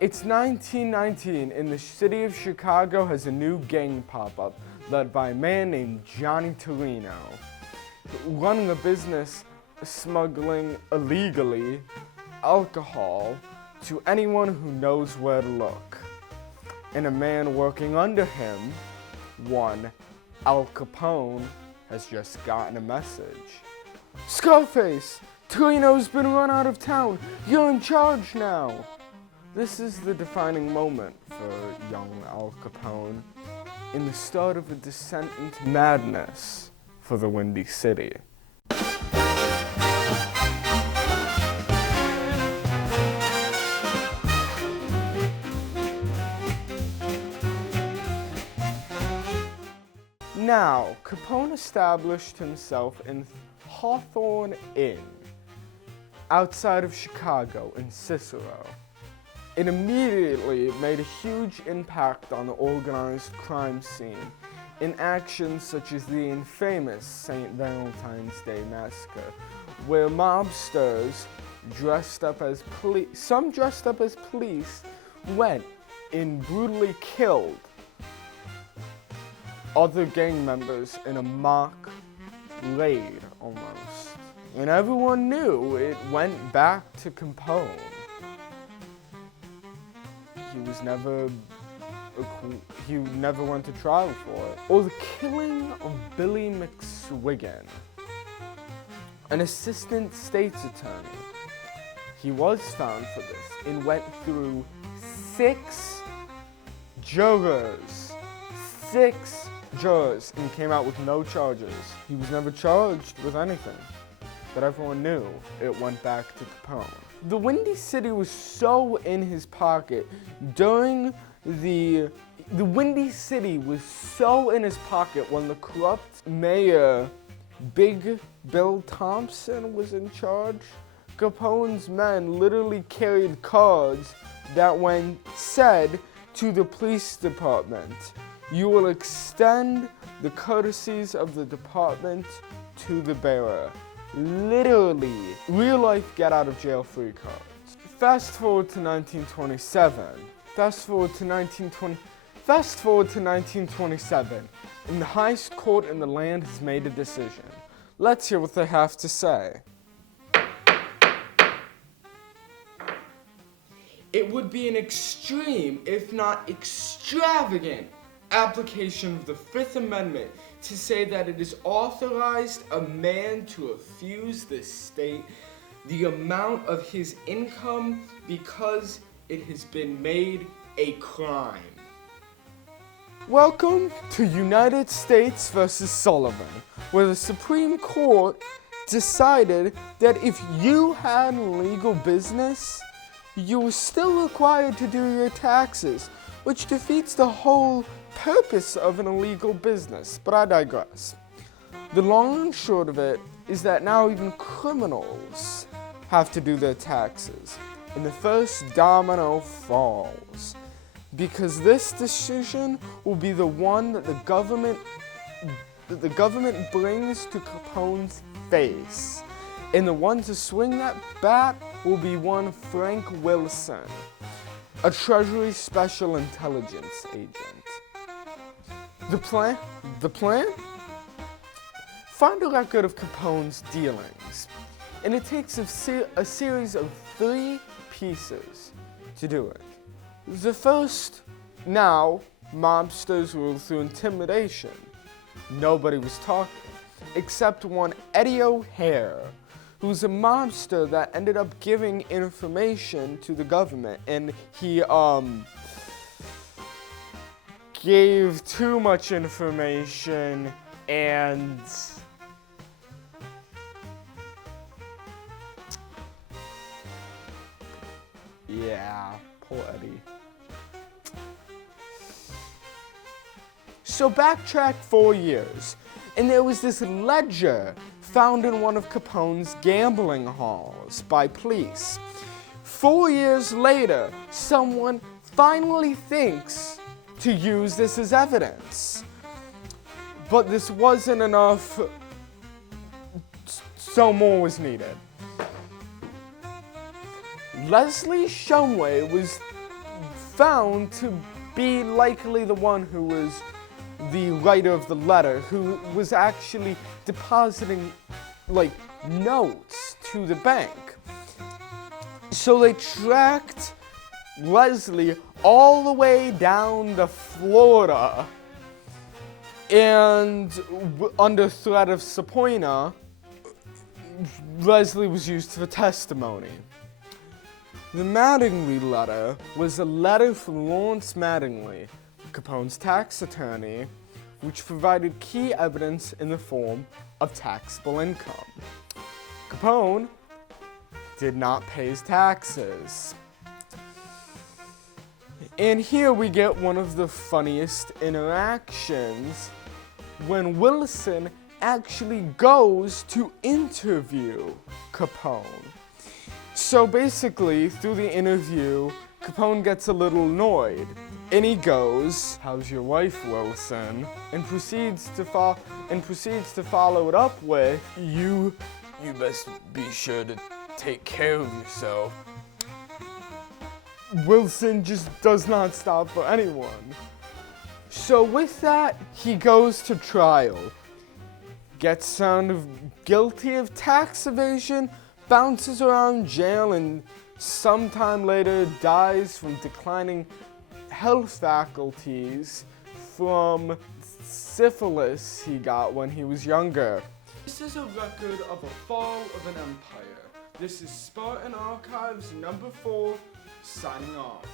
It's 1919 and the city of Chicago has a new gang pop-up led by a man named Johnny Torino, running a business smuggling illegally alcohol to anyone who knows where to look. And a man working under him, one Al Capone, has just gotten a message. Scarface, Torino's been run out of town. You're in charge now. This is the defining moment for young Al Capone in the start of a descent into madness for the Windy City. Now, Capone established himself in Hawthorne Inn, outside of Chicago in Cicero. It immediately made a huge impact on the organized crime scene in actions such as the infamous St. Valentine's Day Massacre, where mobsters some dressed up as police, went and brutally killed other gang members in a mock raid almost. And everyone knew it went back to Capone. He never went to trial for it. Or the killing of Billy McSwiggan, an assistant state's attorney. He was found for this and went through 6 jurors and came out with no charges. He was never charged with anything, but everyone knew it went back to Capone. The Windy City was so in his pocket during the Windy City was so in his pocket when the corrupt mayor, Big Bill Thompson, was in charge. Capone's men literally carried cards that said to the police department, "You will extend the courtesies of the department to the bearer." Literally, real life get out of jail free cards. Fast forward to 1927, and the highest court in the land has made a decision. Let's hear what they have to say. It would be an extreme, if not extravagant, application of the Fifth Amendment to say that it is authorized a man to refuse the state the amount of his income because it has been made a crime. Welcome to United States versus Sullivan, where the Supreme Court decided that if you had legal business, you were still required to do your taxes, which defeats the whole purpose of an illegal business, but I digress. The long and short of it is that now even criminals have to do their taxes, and the first domino falls, because this decision will be the one that the government brings to Capone's face, and the one to swing that bat will be one Frank Wilson, a Treasury Special Intelligence agent. The plan? Find a record of Capone's dealings, and it takes a series of 3 pieces to do it. The first, now, mobsters rule through intimidation. Nobody was talking, except one Eddie O'Hare, who's a mobster that ended up giving information to the government, and he, gave too much information, and yeah, poor Eddie. So backtrack 4 years, and there was this ledger found in one of Capone's gambling halls by police. 4 years later, someone finally thinks to use this as evidence. But this wasn't enough, so more was needed. Leslie Shumway was found to be likely the one who was the writer of the letter, who was actually depositing, like, notes to the bank. So they tracked Leslie all the way down to Florida, and under threat of subpoena, Leslie was used for testimony. The Mattingly letter was a letter from Lawrence Mattingly, Capone's tax attorney, which provided key evidence in the form of taxable income. Capone did not pay his taxes. And here we get one of the funniest interactions when Wilson actually goes to interview Capone. So basically, through the interview, Capone gets a little annoyed, and he goes, "How's your wife, Wilson?" and proceeds to follow it up with, "You best be sure to take care of yourself." Wilson just does not stop for anyone. So with that, he goes to trial, gets found guilty of tax evasion, bounces around jail, and sometime later dies from declining health faculties from syphilis he got when he was younger. This is a record of a fall of an empire. This is Spartan Archives #4, signing off.